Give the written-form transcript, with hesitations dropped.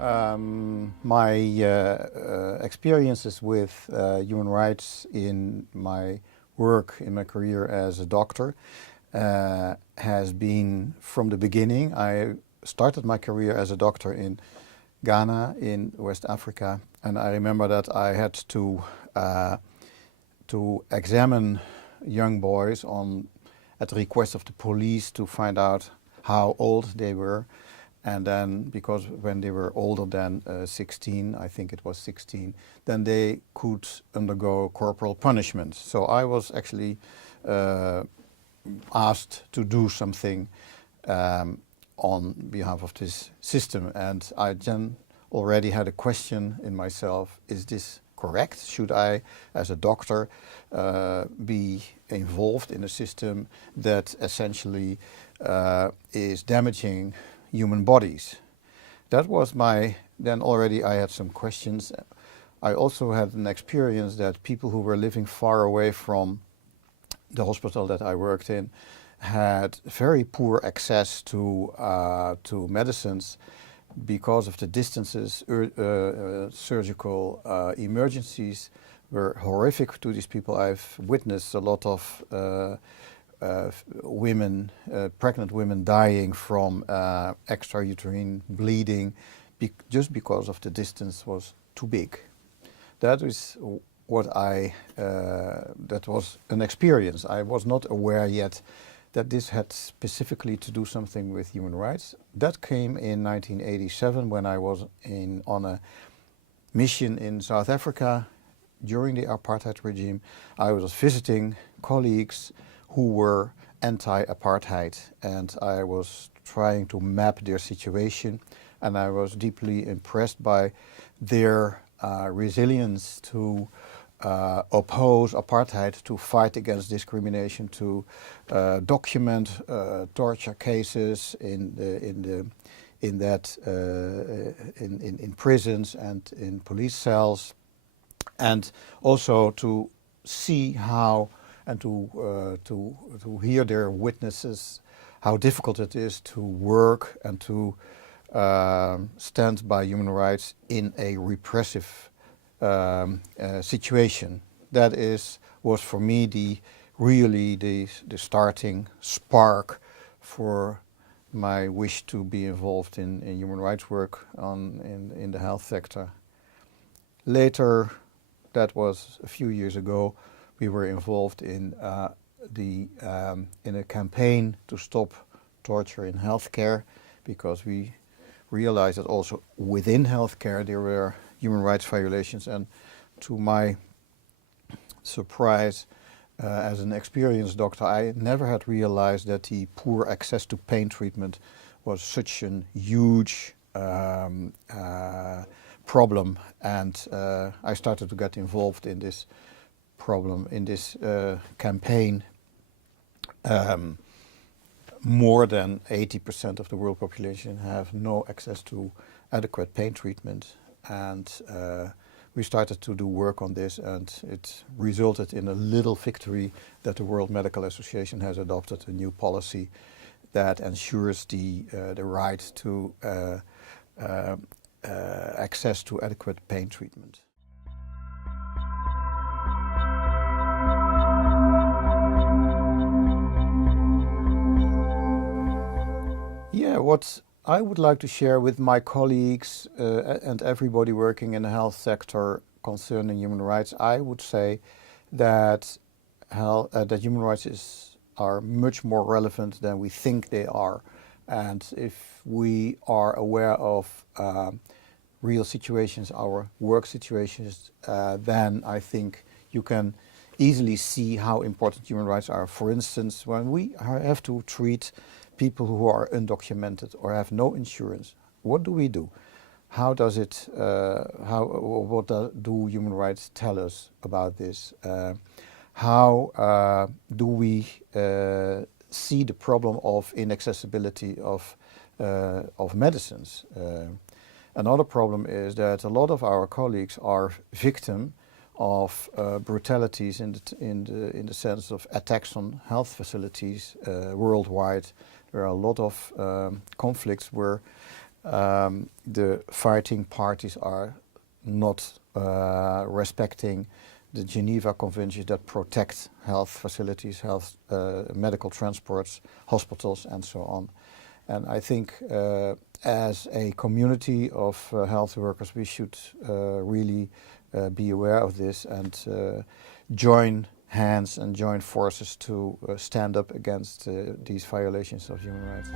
My experiences with human rights in my work, in my career as a doctor, has been from the beginning. I started my career as a doctor in Ghana in West Africa, and I remember that I had to examine young boys at the request of the police to find out how old they were. And then, because when they were older than 16, I think it was 16, then they could undergo corporal punishment. So I was actually asked to do something on behalf of this system. And I then already had a question in myself, is this correct? Should I, as a doctor, be involved in a system that essentially is damaging human bodies? That was then already I had some questions. I also had an experience that people who were living far away from the hospital that I worked in had very poor access to medicines because of the distances. Surgical emergencies were horrific to these people. I've witnessed a lot of women, pregnant women dying from extrauterine bleeding just because of the distance was too big. That is what that was an experience. I was not aware yet that this had specifically to do something with human rights. That came in 1987 when I was on a mission in South Africa during the apartheid regime. I was visiting colleagues who were anti-apartheid, and I was trying to map their situation, and I was deeply impressed by their resilience to oppose apartheid, to fight against discrimination, to document torture cases in prisons and in police cells, and also to see how and to hear their witnesses, how difficult it is to work and to stand by human rights in a repressive situation. That was for me really the starting spark for my wish to be involved in human rights work in the health sector. Later, that was a few years ago, we were involved in a campaign to stop torture in healthcare, because we realized that also within healthcare there were human rights violations. And to my surprise, as an experienced doctor, I never had realized that the poor access to pain treatment was such a huge problem. And I started to get involved in this problem, in this campaign. More than 80% of the world population have no access to adequate pain treatment, and we started to do work on this, and it resulted in a little victory that the World Medical Association has adopted a new policy that ensures the right to access to adequate pain treatment. Yeah, what I would like to share with my colleagues and everybody working in the health sector concerning human rights, I would say that human rights are much more relevant than we think they are. And if we are aware of real situations, our work situations, then I think you can easily see how important human rights are. For instance, when we have to treat people who are undocumented or have no insurance, what do we do? How does it? What do human rights tell us about this? How do we see the problem of inaccessibility of medicines? Another problem is that a lot of our colleagues are victim of brutalities in the sense of attacks on health facilities worldwide. There are a lot of conflicts where the fighting parties are not respecting the Geneva Conventions that protect health facilities, health medical transports, hospitals, and so on. And I think as a community of health workers, we should really be aware of this and join hands and join forces to stand up against these violations of human rights.